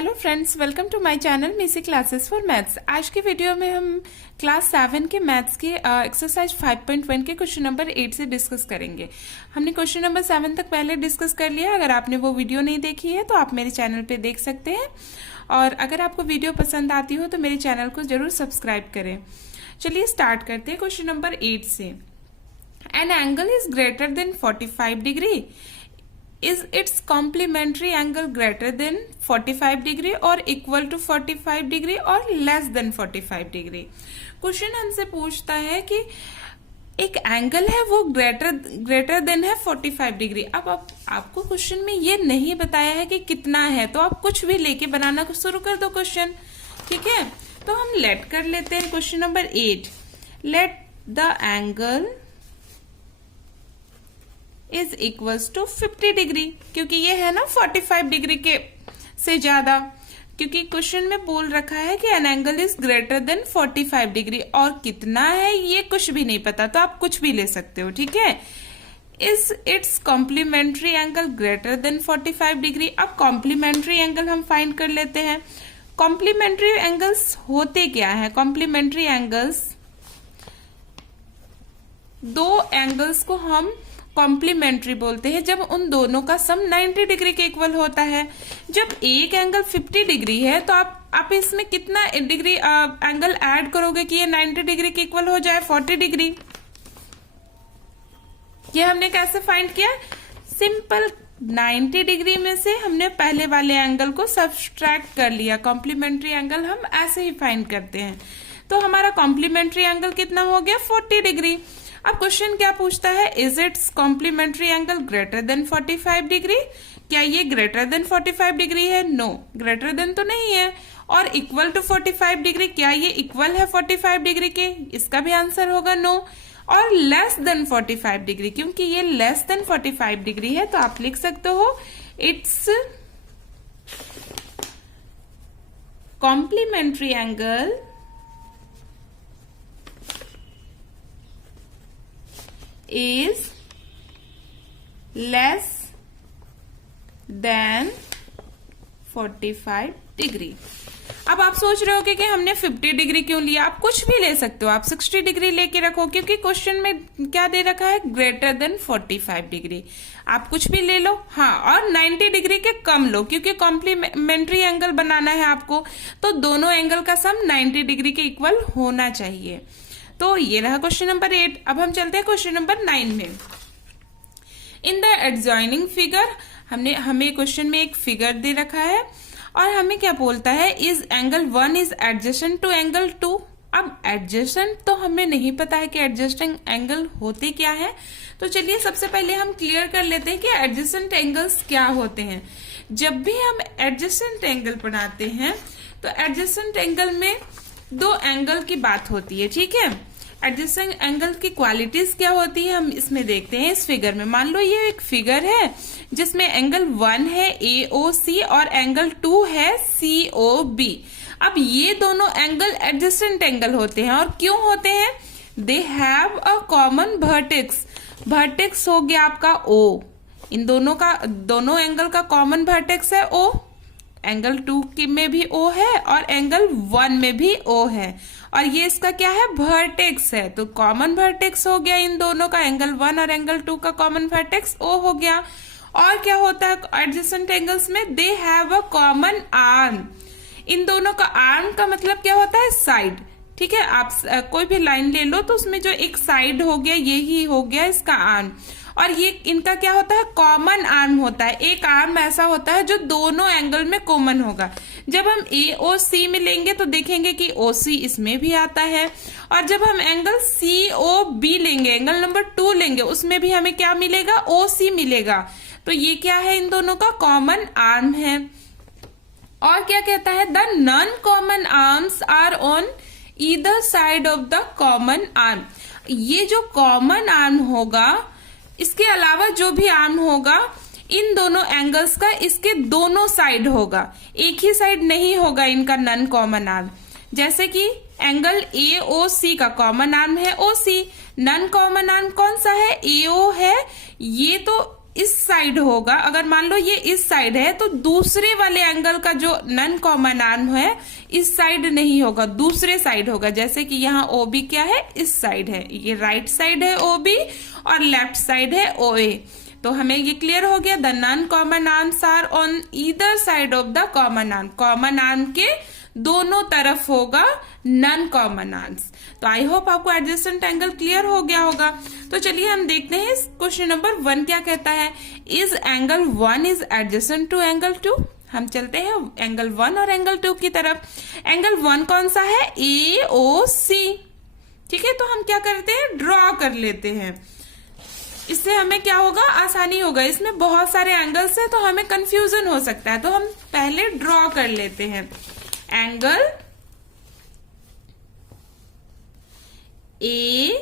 Hello friends, welcome to my channel Missi classes for maths. आज की video में हम क्लास 7 के मैथ्स के एक्सरसाइज 5.1 के क्वेश्चन नंबर 8 से डिस्कस करेंगे। हमने क्वेश्चन नंबर 7 तक पहले डिस्कस कर लिया। अगर आपने वो वीडियो नहीं देखी है तो आप मेरे चैनल पे देख सकते हैं, और अगर आपको वीडियो पसंद आती हो तो मेरे चैनल को जरूर सब्सक्राइब करें। चलिए स्टार्ट करते हैं क्वेश्चन नंबर 8 से। An angle is greater than 45 degree. Is its complementary angle greater than 45 degree or equal to 45 degree or less than 45 degree? Question हमसे पूछता है कि एक एंगल है वो ग्रेटर देन है 45 डिग्री। अब आपको क्वेश्चन में ये नहीं बताया है कि कितना है, तो आप कुछ भी लेके बनाना शुरू कर दो क्वेश्चन। ठीक है, तो हम लेट कर लेते हैं question number 8। Let the angle is equals to 50 degree, क्योंकि ये है ना 45 डिग्री के से ज्यादा, क्योंकि क्वेश्चन में बोल रखा है कि an angle is greater than 45 degree, और कितना है ये कुछ भी नहीं पता, तो आप कुछ भी ले सकते हो। ठीक है, is its complementary angle greater than 45 degree. अब कॉम्प्लीमेंट्री एंगल हम फाइंड कर लेते हैं। कॉम्प्लीमेंट्री एंगल्स होते क्या है? कॉम्प्लीमेंट्री एंगल्स, दो एंगल्स को हम कॉम्प्लीमेंट्री बोलते हैं जब उन दोनों का सम 90 डिग्री के इक्वल होता है। जब एक एंगल 50 डिग्री है तो आप इसमें कितना डिग्री एंगल ऐड करोगे कि ये 90 डिग्री के इक्वल हो जाए? 40 डिग्री। ये हमने कैसे फाइंड किया? सिंपल 90 डिग्री में से हमने पहले वाले एंगल को सब्सट्रैक्ट कर लिया। कॉम्प्लीमेंट्री एंगल हम ऐसे ही फाइंड करते हैं। तो हमारा कॉम्प्लीमेंट्री एंगल कितना हो गया? 40 डिग्री। अब क्वेश्चन क्या पूछता है? Is its complementary angle greater than 45 degree? क्या ये ग्रेटर देन 45 डिग्री है? नो, ग्रेटर देन तो नहीं है। और इक्वल टू 45 डिग्री, क्या ये इक्वल है 45 डिग्री के? इसका भी आंसर होगा नो। और लेस देन 45 डिग्री, क्योंकि ये लेस देन 45 डिग्री है तो आप लिख सकते हो its complementary angle is less than 45 degree. अब आप सोच रहे होगे कि हमने 50 डिग्री क्यों लिया? आप कुछ भी ले सकते हो, आप 60 डिग्री लेके रखो, क्योंकि क्वेश्चन में क्या दे रखा है? Greater than 45 degree. आप कुछ भी ले लो। हाँ, और 90 डिग्री के कम लो, क्योंकि कॉम्प्लीमेंट्री एंगल बनाना है आपको, तो दोनों एंगल का सम 90 डिग्री के इक्वल होना चाहिए। तो ये रहा क्वेश्चन नंबर 8। अब हम चलते हैं क्वेश्चन नंबर 9 में। इन द एडजॉइनिंग फिगर, हमें क्वेश्चन में एक फिगर दे रखा है और हमें क्या बोलता है? Is angle 1 is adjacent to angle 2। अब एडजेसेंट तो हमें नहीं पता है कि एडजेस्टिंग एंगल होते क्या है, तो चलिए सबसे पहले हम क्लियर कर लेते हैं कि एडजेसेंट एंगल्स क्या होते हैं। जब भी हम एडजेसेंट एंगल बनाते हैं तो एडजेसेंट एंगल में दो एंगल की बात होती है। ठीक है, एडजेसेंट एंगल की क्वालिटीज क्या होती है हम इसमें देखते हैं इस फिगर में। मान लो ये एक फिगर है जिसमें एंगल 1 है AOC और एंगल 2 है COB। अब ये दोनों एंगल एडजेसेंट एंगल होते हैं, और क्यों होते हैं? दे have a common vertex. Vertex हो गया आपका O। इन दोनों एंगल का कॉमन वर्टेक्स है O। एंगल 2 में भी O है और एंगल 1 में भी O है, और ये इसका क्या है? वर्टेक्स है। तो कॉमन वर्टेक्स हो गया इन दोनों का, एंगल 1 और एंगल 2 का कॉमन वर्टेक्स O हो गया। और क्या होता है एडजेसेंट एंगल्स में? They have a common arm. इन दोनों का आर्म का मतलब क्या होता है? साइड। ठीक है, आप कोई भी लाइन ले लो तो उसमें जो एक साइड हो गया यही हो गया इसका आर्म, और ये इनका क्या होता है? कॉमन आर्म होता है। एक आर्म ऐसा होता है जो दोनों एंगल में कॉमन होगा। जब हम AOC में लेंगे तो देखेंगे कि OC इसमें भी आता है, और जब हम एंगल COB लेंगे, एंगल नंबर 2 लेंगे, उसमें भी हमें क्या मिलेगा? OC मिलेगा। तो ये क्या है? इन दोनों का कॉमन आर्म है। और क्या कहता है? The non common arms are on either side of the common arm. ये जो कॉमन आर्म होगा, इसके अलावा जो भी आर्म होगा इन दोनों एंगल्स का इसके दोनों साइड होगा, एक ही साइड नहीं होगा इनका नॉन कॉमन आर्म। जैसे कि एंगल AOC का कॉमन आर्म है OC, नॉन कॉमन आर्म कौन सा है? AO है। ये तो इस साइड होगा, अगर मान लो ये इस साइड है तो दूसरे वाले एंगल का जो नॉन कॉमन आर्म है इस साइड नहीं होगा, दूसरे साइड होगा। जैसे कि यहाँ OB क्या है, इस साइड है, ये राइट साइड है OB और लेफ्ट साइड है OA। तो हमें ये क्लियर हो गया, the non common arms are on either side of the common arm. Common arm के दोनों तरफ होगा नॉन कॉमन आर्म्स। तो आई होप आपको एडजेसेंट एंगल क्लियर हो गया होगा। तो चलिए हम देखते हैं क्वेश्चन नंबर 1 क्या कहता है, is angle 1 is adjacent to angle 2। हम चलते हैं एंगल 1 और एंगल 2 की तरफ। एंगल 1 कौन सा है, AOC। ठीक है, तो हम क्या करते हैं, ड्रॉ कर लेते हैं। इससे हमें क्या होगा, आसानी होगा। इसमें बहुत सारे एंगल्स हैं तो हमें कंफ्यूजन हो सकता है, तो हम पहले ड्रॉ कर लेते हैं। एंगल AOC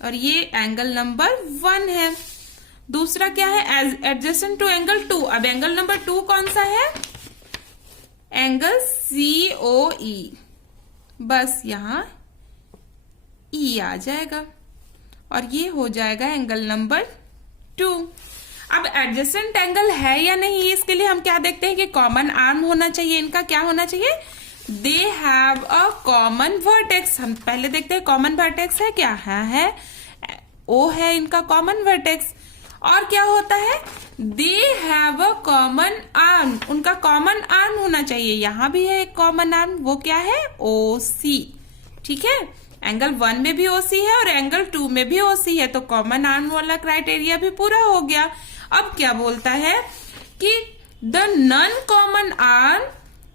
और ये एंगल नंबर 1 है। दूसरा क्या है, एडजेसेंट टू एंगल 2। अब एंगल नंबर 2 कौन सा है, एंगल COE। बस यहां E आ जाएगा और ये हो जाएगा एंगल नंबर 2। अब एडजेसेंट एंगल है या नहीं, इसके लिए हम क्या देखते हैं कि कॉमन आर्म होना चाहिए। इनका क्या होना चाहिए, दे हैव अ कॉमन वर्टेक्स। हम पहले देखते हैं कॉमन वर्टेक्स है क्या, है O है इनका कॉमन वर्टेक्स। और क्या होता है, दे हैव अ कॉमन आर्म, उनका कॉमन आर्म होना चाहिए। यहां भी है एक कॉमन आर्म, वो क्या है, OC। ठीक है, एंगल 1 में भी OC है और एंगल 2 में भी OC है, तो कॉमन आर्म वाला क्राइटेरिया भी पूरा हो गया। अब क्या बोलता है कि the non common arm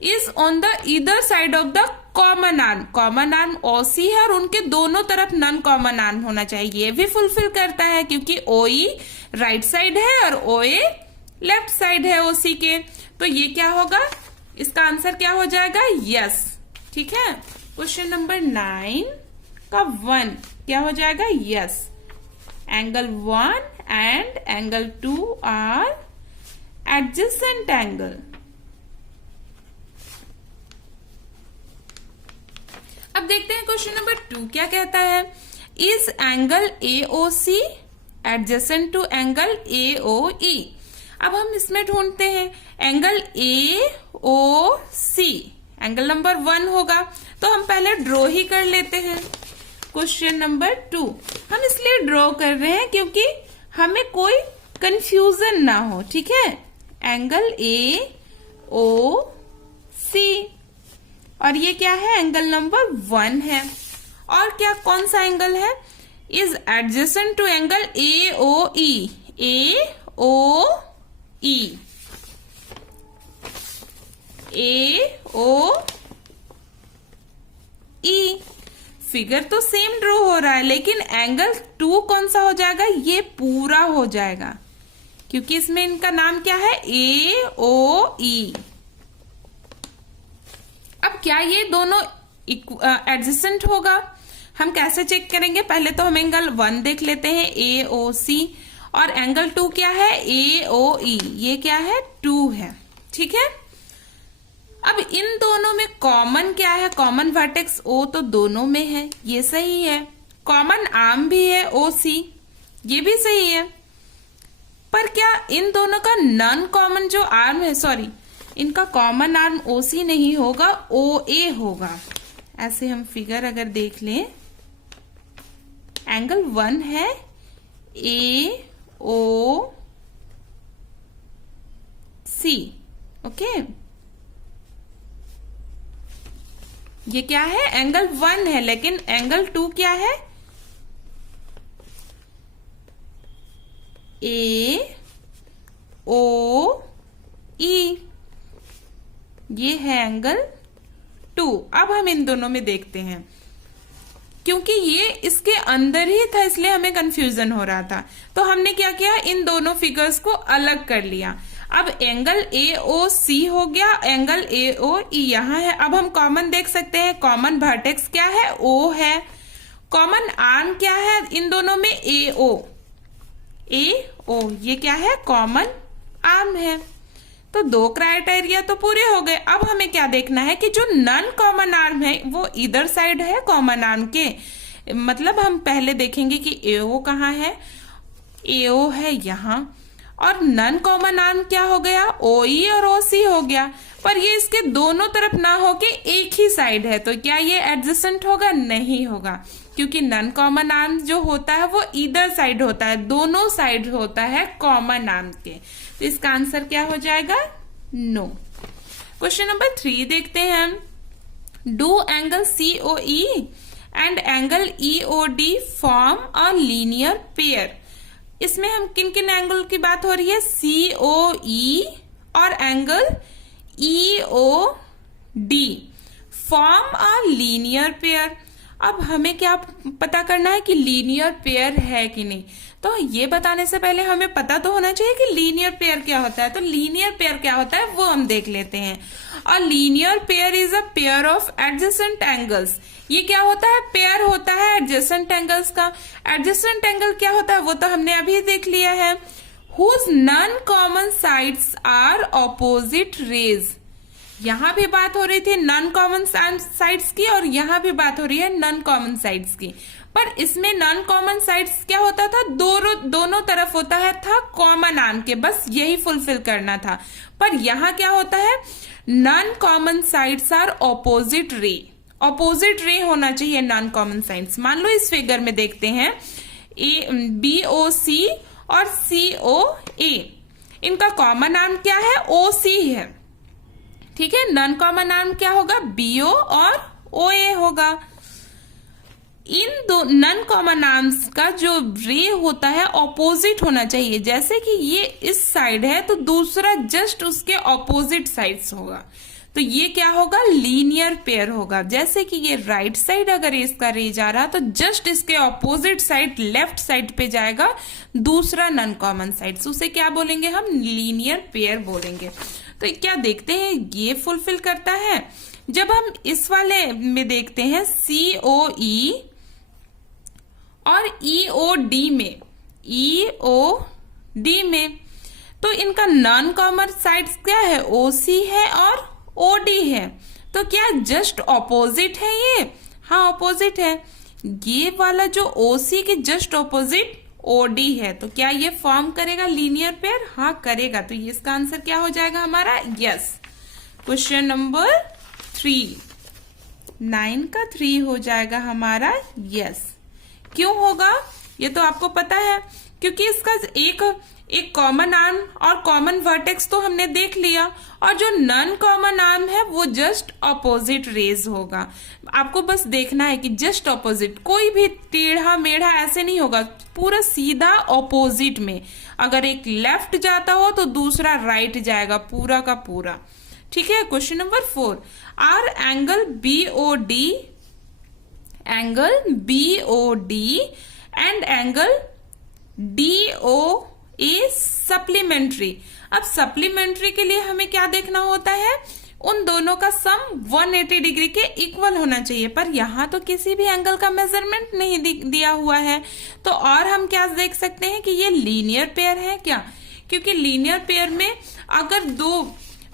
is on the either side of the common arm. Common arm OC है और उनके दोनों तरफ नॉन कॉमन आर्म होना चाहिए। ये भी फुलफिल करता है क्योंकि OE राइट साइड है और OA लेफ्ट साइड है OC के। तो ये क्या होगा, इसका आंसर क्या हो जाएगा, यस। ठीक है, क्वेश्चन नंबर 9 का 1 क्या हो जाएगा, yes. Angle 1 and angle 2 are adjacent angle. अब देखते हैं क्वेश्चन नंबर 2 क्या कहता है, is angle AOC adjacent to angle AOE। अब हम इसमें ढूंढते हैं एंगल AOC, एंगल नंबर 1 होगा, तो हम पहले ड्रॉ ही कर लेते हैं। क्वेश्चन नंबर 2 हम इसलिए ड्रॉ कर रहे हैं क्योंकि हमें कोई कंफ्यूजन ना हो। ठीक है, एंगल AOC और ये क्या है, एंगल नंबर 1 है। और क्या, कौन सा एंगल है, is adjacent to angle AOE। AOE figure तो सेम ड्रॉ हो रहा है, लेकिन एंगल 2 कौन सा हो जाएगा, ये पूरा हो जाएगा क्योंकि इसमें इनका नाम क्या है, AOE। अब क्या ये दोनों एडजेसेंट होगा, हम कैसे चेक करेंगे, पहले तो हम एंगल 1 देख लेते हैं AOC और एंगल 2 क्या है, AOE। ये क्या है, 2 है। ठीक है, अब इन दोनों में कॉमन क्या है, कॉमन वर्टेक्स O तो दोनों में है, ये सही है। कॉमन आर्म भी है OC, ये भी सही है। पर क्या इन दोनों का नॉन कॉमन जो आर्म है, सॉरी, इनका कॉमन आर्म OC नहीं होगा, OA होगा। ऐसे हम फिगर अगर देख लें, एंगल 1 है AOC। ओके, ये क्या है, एंगल 1 है, लेकिन एंगल 2 क्या है, AOE। ये है एंगल 2। अब हम इन दोनों में देखते हैं, क्योंकि ये इसके अंदर ही था इसलिए हमें कंफ्यूजन हो रहा था, तो हमने क्या किया, इन दोनों फिगर्स को अलग कर लिया। अब एंगल AOC हो गया, एंगल AOE यहाँ है। अब हम कॉमन देख सकते हैं, कॉमन वर्टेक्स क्या है, O है। कॉमन आर्म क्या है इन दोनों में, AO। ये क्या है, कॉमन आर्म है। तो 2 क्राइटेरिया तो पूरे हो गए। अब हमें क्या देखना है कि जो नॉन कॉमन आर्म है वो इधर साइड है कॉमन आर्म के, मतलब हम पहले देखेंगे कि AO कहाँ है, AO है यहाँ, और नन कॉमन आर्म क्या हो गया, OE और OC हो गया, पर ये इसके दोनों तरफ ना होके एक ही साइड है, तो क्या ये एडजेसेंट होगा, नहीं होगा, क्योंकि नन कॉमन आर्म जो होता है वो ईदर साइड होता है, दोनों साइड होता है कॉमन आर्म के, तो इसका आंसर क्या हो जाएगा, नो। क्वेश्चन नंबर 3 देखते हैं हम। Do angle COE and angle EOD form a linear pair. इसमें हम किन किन एंगल की बात हो रही है, COE और angle EOD form a linear pair. अब हमें क्या पता करना है कि लीनियर पेयर है कि नहीं, तो ये बताने से पहले हमें पता तो होना चाहिए कि लीनियर पेयर क्या होता है। तो लीनियर पेयर क्या होता है वो हम देख लेते हैं। और linear pair is a pair of adjacent angles. ये क्या होता है, पेयर होता है एडजेसेंट एंगल्स का। एडजेसेंट एंगल क्या होता है वो तो हमने अभी देख लिया है। Whose non common sides are opposite rays. यहां भी बात हो रही थी नॉन कॉमन साइड्स की और यहां भी बात हो रही है नॉन कॉमन साइड्स की, पर इसमें नॉन कॉमन साइड्स क्या होता था, दोनों तरफ होता है था कॉमन आर्म के, बस यही फुलफिल करना था। पर यहां क्या होता है, non common sides are opposite ray. Opposite ray होना चाहिए नॉन कॉमन साइड्स। मान लो इस फिगर में देखते हैं BOC और COA, इनका कॉमन आर्म क्या है, OC है, ठीक है। नॉन कॉमन आर्म क्या होगा, BO और OA होगा। इन दो नॉन कॉमन आर्म्स का जो रे होता है ऑपोजिट होना चाहिए। जैसे कि ये इस साइड है तो दूसरा जस्ट उसके ऑपोजिट साइड्स होगा, तो ये क्या होगा, लीनियर पेयर होगा। जैसे कि ये राइट साइड अगर इसका रे जा रहा तो जस्ट इसके ऑपोजिट साइड लेफ्ट साइड पे जाएगा दूसरा नॉन कॉमन साइड, उसे क्या बोलेंगे हम, लीनियर पेयर बोलेंगे। तो क्या देखते हैं ये फुलफिल करता है। जब हम इस वाले में देखते हैं COE और EOD में, तो इनका नॉन कॉमन साइड्स क्या है, OC है और OD है। तो क्या जस्ट ऑपोजिट है ये, हाँ ऑपोजिट है। ये वाला जो OC के जस्ट ऑपोजिट OD है, तो क्या ये फॉर्म करेगा लीनियर पेयर, हाँ करेगा। तो ये इसका आंसर क्या हो जाएगा हमारा, यस। क्वेश्चन नंबर 3, 9 का 3 हो जाएगा हमारा यस। क्यों होगा ये तो आपको पता है, क्योंकि इसका एक कॉमन आर्म और कॉमन वर्टेक्स तो हमने देख लिया, और जो नॉन कॉमन आर्म है वो जस्ट ऑपोजिट रेज होगा। आपको बस देखना है कि जस्ट ऑपोजिट, कोई भी टेढ़ा मेढ़ा ऐसे नहीं होगा, पूरा सीधा ऑपोजिट में। अगर एक लेफ्ट जाता हो तो दूसरा राइट जाएगा, पूरा का पूरा, ठीक है। Question number 4, R angle BOD and angle DOA supplementary. अब सप्लीमेंट्री के लिए हमें क्या देखना होता है, उन दोनों का सम 180 डिग्री के इक्वल होना चाहिए, पर यहाँ तो किसी भी एंगल का मेजरमेंट नहीं दिया हुआ है। तो और हम क्या देख सकते हैं कि ये लीनियर पेयर है क्या, क्योंकि लीनियर पेयर में अगर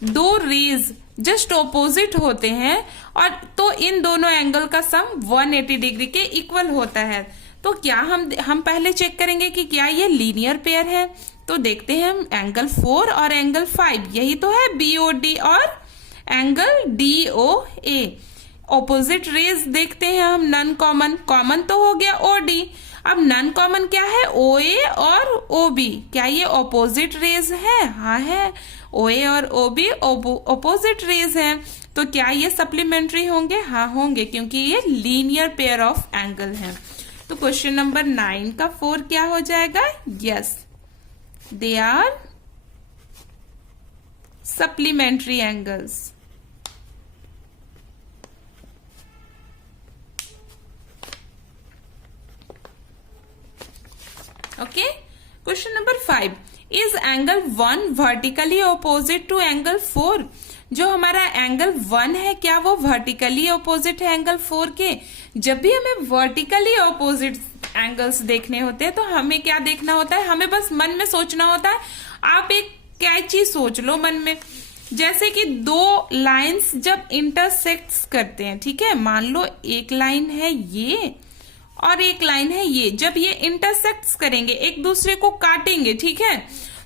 दो रेज जस्ट ऑपोजिट होते हैं और तो इन दोनों एंगल का सम 180 डिग्री के इक्वल होता है। तो क्या हम पहले चेक करेंगे कि क्या ये लीनियर पेयर है। तो देखते हैं हम एंगल 4 और एंगल 5, यही तो है BOD और एंगल DOA। ऑपोजिट रेज देखते हैं हम, नॉन कॉमन तो हो गया OD। अब नॉन कॉमन क्या है, OA और OB। क्या ये ऑपोजिट रेज है, हाँ है। OA और OB ऑपोजिट रेज है, तो क्या ये सप्लीमेंट्री होंगे, हाँ होंगे, क्योंकि ये लीनियर पेयर ऑफ एंगल है। तो क्वेश्चन नंबर 9 का 4 क्या हो जाएगा, yes, they are supplementary angles. Okay. Question number 5, is angle 1 vertically opposite to angle 4। जो हमारा एंगल 1 है क्या वो वर्टिकली ऑपोजिट है एंगल 4 के। जब भी हमें वर्टिकली ऑपोजिट एंगल्स देखने होते हैं तो हमें क्या देखना होता है, हमें बस मन में सोचना होता है। आप एक कैची सोच लो मन में, जैसे कि दो लाइंस जब इंटरसेक्ट करते हैं, ठीक है। मान लो एक लाइन है ये और एक लाइन है ये, जब ये इंटरसेक्ट करेंगे, एक दूसरे को काटेंगे, ठीक है,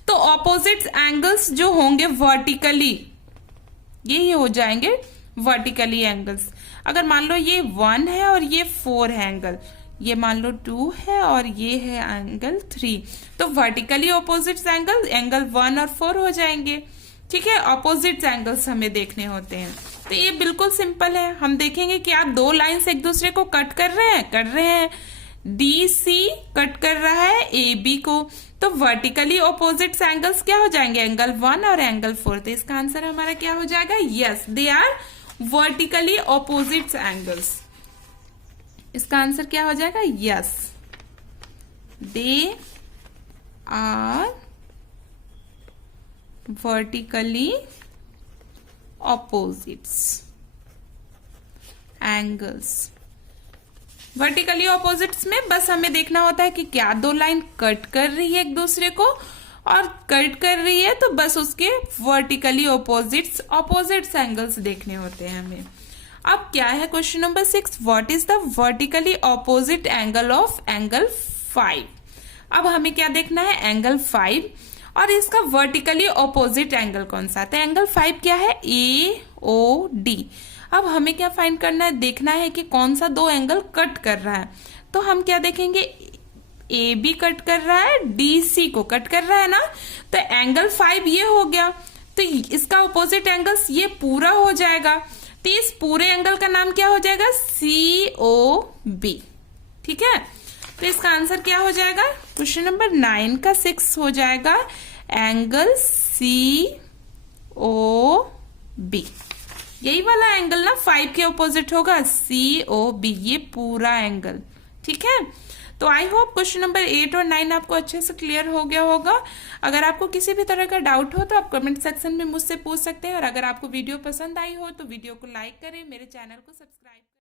तो ऑपोजिट एंगल्स जो होंगे वर्टिकली, यही हो जाएंगे वर्टिकली एंगल्स। अगर मान लो ये 1 है और ये 4 है एंगल, ये मान लो 2 है और ये है एंगल 3, तो वर्टिकली ऑपोजिट एंगल 1 और 4 हो जाएंगे, ठीक है। ऑपोजिट एंगल्स हमें देखने होते हैं, तो ये बिल्कुल सिंपल है। हम देखेंगे कि आप दो लाइंस एक दूसरे को कट कर रहे हैं, डी सी कट कर रहा है ए बी को, तो वर्टिकली ऑपोजिट एंगल्स क्या हो जाएंगे, एंगल 1 और एंगल 4। तो इसका आंसर हमारा क्या हो जाएगा, yes, they are vertically opposite angles. इसका आंसर क्या हो जाएगा, yes, they are vertically opposites angles. Vertically opposites में बस हमें देखना होता है कि क्या दो लाइन कट कर रही है एक दूसरे को, और कट कर रही है तो बस उसके वर्टिकली ऑपोजिट्स एंगल्स देखने होते हैं हमें। अब क्या है question number 6, what is the vertically opposite angle of angle 5। अब हमें क्या देखना है, एंगल 5 और इसका वर्टिकली ऑपोजिट एंगल कौन सा। तो एंगल 5 क्या है, ए ओ डी। अब हमें क्या फाइंड करना है, देखना है कि कौन सा दो एंगल कट कर रहा है। तो हम क्या देखेंगे, ए बी कट कर रहा है, डी सी को कट कर रहा है ना, तो एंगल 5 ये हो गया, तो इसका ऑपोजिट एंगल्स ये पूरा हो जाएगा, तो इस पूरे एंगल का नाम क्या हो जाएगा, सी ओ बी, ठीक है। तो इसका आंसर क्या हो जाएगा, क्वेश्चन नंबर 9 का 6 हो जाएगा एंगल सी ओ बी। यही वाला एंगल ना 5 के ऑपोजिट होगा, सी ओ बी, ये पूरा एंगल, ठीक है। तो आई होप क्वेश्चन नंबर 8 और 9 आपको अच्छे से क्लियर हो गया होगा। अगर आपको किसी भी तरह का डाउट हो तो आप कमेंट सेक्शन में मुझसे पूछ सकते हैं, और अगर आपको वीडियो पसंद आई हो तो वीडियो को लाइक करें, मेरे चैनल को सब्सक्राइब